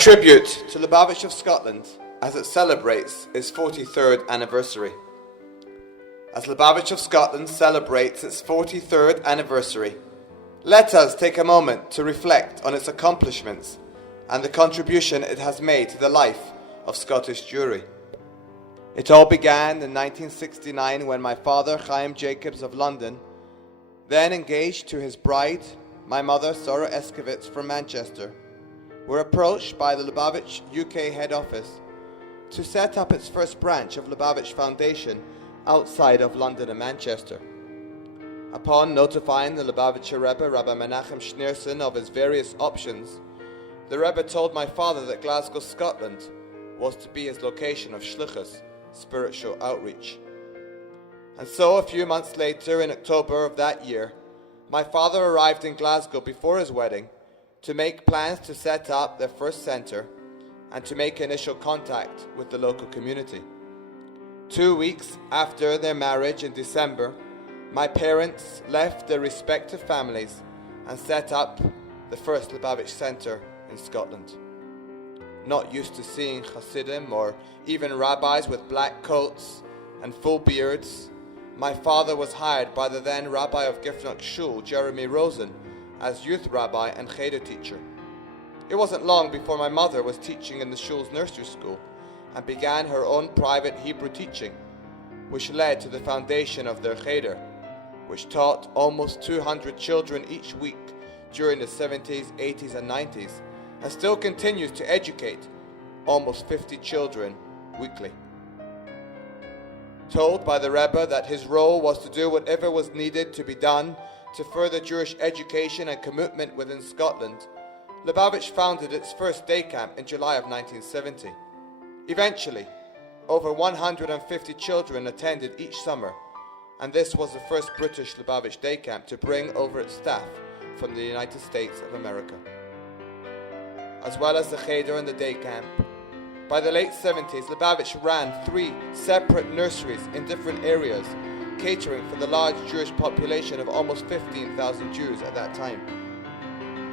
tribute to Lubavitch of Scotland as it celebrates its 43rd anniversary. As Lubavitch of Scotland celebrates its 43rd anniversary, let us take a moment to reflect on its accomplishments and the contribution it has made to the life of Scottish Jewry. It all began in 1969 when my father, Chaim Jacobs of London, then engaged to his bride, my mother, Sarah Eskovitz from Manchester, were approached by the Lubavitch UK head office to set up its first branch of Lubavitch Foundation outside of London and Manchester. Upon notifying the Lubavitcher Rebbe, Rabbi Menachem Schneerson, of his various options, the Rebbe told my father that Glasgow, Scotland, was to be his location of shlichus, spiritual outreach. And so a few months later, in October of that year, my father arrived in Glasgow before his wedding to make plans to set up their first centre and to make initial contact with the local community. 2 weeks after their marriage in December, my parents left their respective families and set up the first Lubavitch Centre in Scotland. Not used to seeing Hasidim or even rabbis with black coats and full beards, my father was hired by the then Rabbi of Giffnock Shul, Jeremy Rosen, as youth rabbi and cheder teacher. It wasn't long before my mother was teaching in the Shul's nursery school and began her own private Hebrew teaching, which led to the foundation of their cheder, which taught almost 200 children each week during the 70s, 80s and 90s, and still continues to educate almost 50 children weekly. Told by the Rebbe that his role was to do whatever was needed to be done to further Jewish education and commitment within Scotland, Lubavitch founded its first day camp in July of 1970. Eventually, over 150 children attended each summer, and this was the first British Lubavitch day camp to bring over its staff from the United States of America. As well as the cheder and the day camp, by the late 70s, Lubavitch ran 3 separate nurseries in different areas, catering for the large Jewish population of almost 15,000 Jews at that time.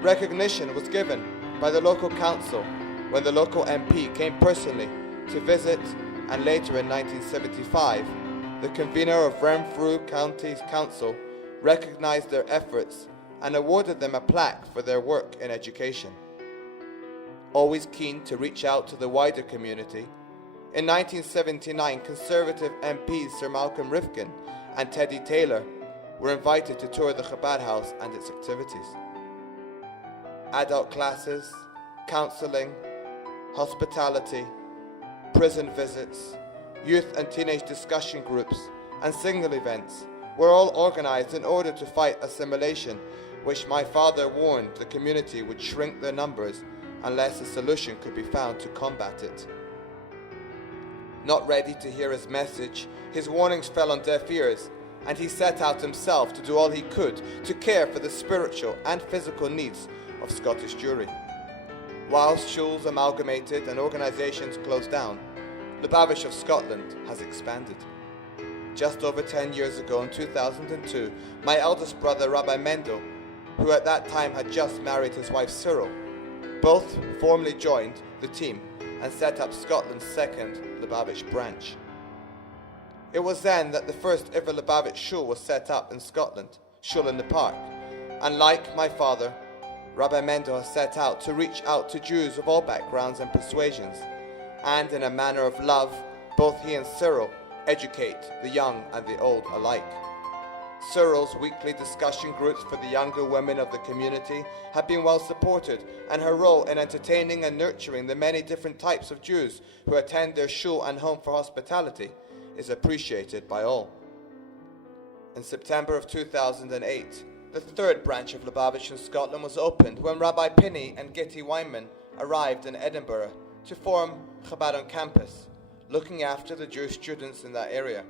Recognition was given by the local council when the local MP came personally to visit, and later in 1975, the convener of Renfrew County's council recognized their efforts and awarded them a plaque for their work in education. Always keen to reach out to the wider community, in 1979, Conservative MPs Sir Malcolm Rifkin and Teddy Taylor were invited to tour the Chabad House and its activities. Adult classes, counseling, hospitality, prison visits, youth and teenage discussion groups, and single events were all organized in order to fight assimilation, which my father warned the community would shrink their numbers unless a solution could be found to combat it. Not ready to hear his message, his warnings fell on deaf ears, and he set out himself to do all he could to care for the spiritual and physical needs of Scottish Jewry. Whilst shuls amalgamated and organizations closed down, Lubavitch of Scotland has expanded. Just over 10 years ago, in 2002, my eldest brother, Rabbi Mendel, who at that time had just married his wife Cyril, both formally joined the team and set up Scotland's second Lubavitch branch. It was then that the first ever Lubavitch Shul was set up in Scotland, Shul in the Park, and like my father, Rabbi Mendel has set out to reach out to Jews of all backgrounds and persuasions, and in a manner of love, both he and Cyril educate the young and the old alike. Cyril's weekly discussion groups for the younger women of the community have been well supported, and her role in entertaining and nurturing the many different types of Jews who attend their shul and home for hospitality is appreciated by all. In September of 2008, the third branch of Lubavitch in Scotland was opened when Rabbi Pinney and Gitty Weinman arrived in Edinburgh to form Chabad on campus, looking after the Jewish students in that area.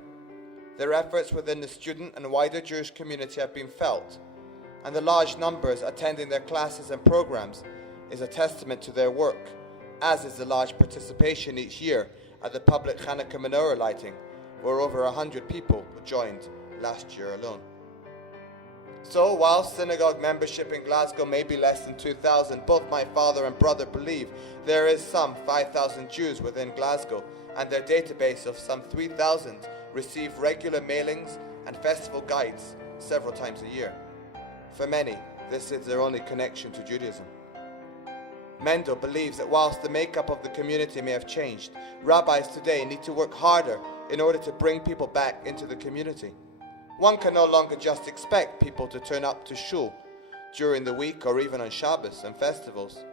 Their efforts within the student and wider Jewish community have been felt, and the large numbers attending their classes and programs is a testament to their work, as is the large participation each year at the public Hanukkah menorah lighting, where over 100 people joined last year alone. So, while synagogue membership in Glasgow may be less than 2,000, both my father and brother believe there is some 5,000 Jews within Glasgow, and their database of some 3,000 receive regular mailings and festival guides several times a year. For many, this is their only connection to Judaism. Mendel believes that whilst the makeup of the community may have changed, rabbis today need to work harder in order to bring people back into the community. One can no longer just expect people to turn up to Shul during the week or even on Shabbos and festivals.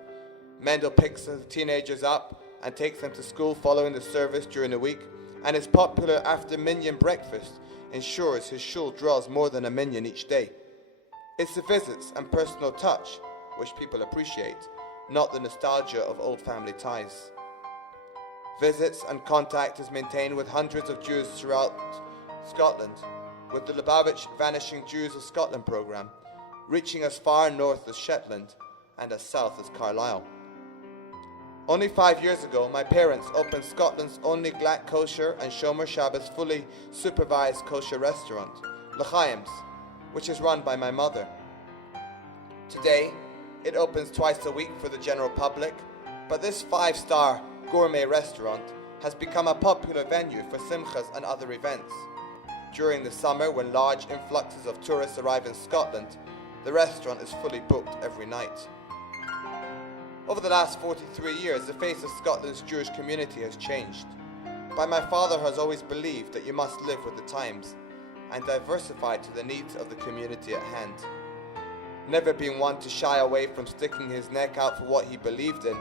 Mendel picks the teenagers up and takes them to school following the service during the week, and his popular after minyan breakfast ensures his Shul draws more than a minyan each day. It's the visits and personal touch which people appreciate, not the nostalgia of old family ties. Visits and contact is maintained with hundreds of Jews throughout Scotland, with the Lubavitch Vanishing Jews of Scotland program, reaching as far north as Shetland and as south as Carlisle. Only 5 years ago, my parents opened Scotland's only Glatt kosher and Shomer Shabbos fully supervised kosher restaurant, L'Chaim's, which is run by my mother. Today, it opens twice a week for the general public, but this 5-star gourmet restaurant has become a popular venue for simchas and other events. During the summer, when large influxes of tourists arrive in Scotland, the restaurant is fully booked every night. Over the last 43 years, the face of Scotland's Jewish community has changed. But my father has always believed that you must live with the times and diversify to the needs of the community at hand. Never been one to shy away from sticking his neck out for what he believed in,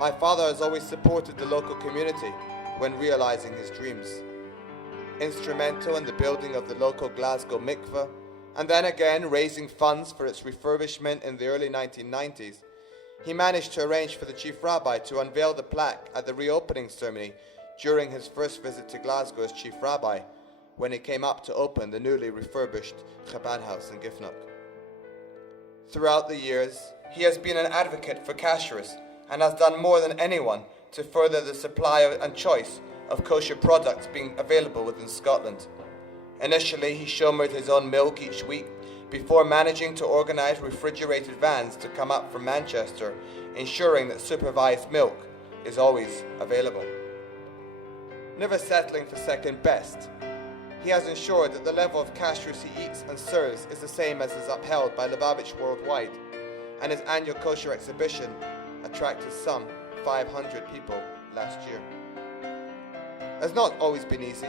my father has always supported the local community when realizing his dreams. Instrumental in the building of the local Glasgow mikveh, and then again raising funds for its refurbishment in the early 1990s, he managed to arrange for the chief rabbi to unveil the plaque at the reopening ceremony during his first visit to Glasgow as chief rabbi, when he came up to open the newly refurbished Chabad house in Giffnock. Throughout the years, he has been an advocate for kashrus and has done more than anyone to further the supply and choice of kosher products being available within Scotland. Initially, he shomered his own milk each week before managing to organise refrigerated vans to come up from Manchester, ensuring that supervised milk is always available. Never settling for second best, he has ensured that the level of kashrus he eats and serves is the same as is upheld by Lubavitch worldwide, and his annual kosher exhibition attracted some 500 people last year. It has not always been easy.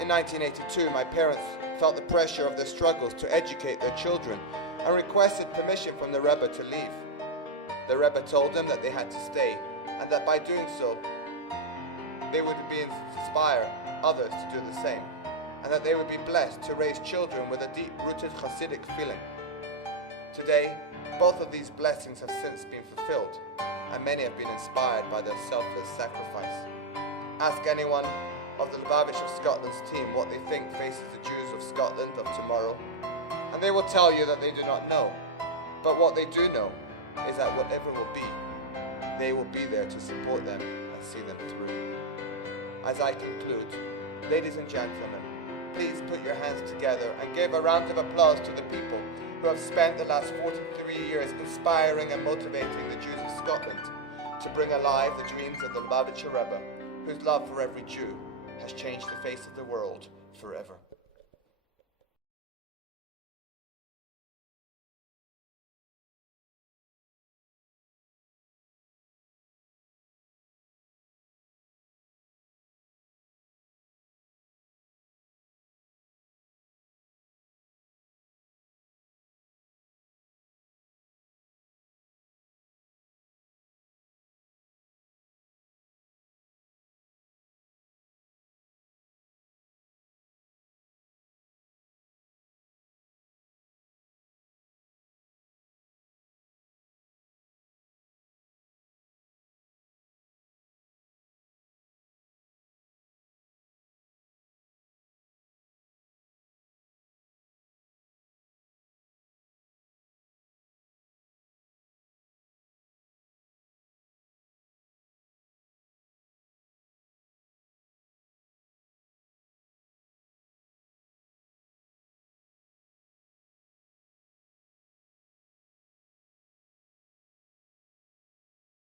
In 1982, my parents felt the pressure of their struggles to educate their children and requested permission from the Rebbe to leave. The Rebbe told them that they had to stay, and that by doing so, they would inspire others to do the same, and that they would be blessed to raise children with a deep-rooted Hasidic feeling. Today, both of these blessings have since been fulfilled, and many have been inspired by their selfless sacrifice. Ask anyone of the Lubavitch of Scotland's team what they think faces the Jews of Scotland of tomorrow, and they will tell you that they do not know. But what they do know is that whatever will be, they will be there to support them and see them through. As I conclude, ladies and gentlemen, please put your hands together and give a round of applause to the people who have spent the last 43 years inspiring and motivating the Jews of Scotland to bring alive the dreams of the Lubavitcher Rebbe, whose love for every Jew has changed the face of the world forever.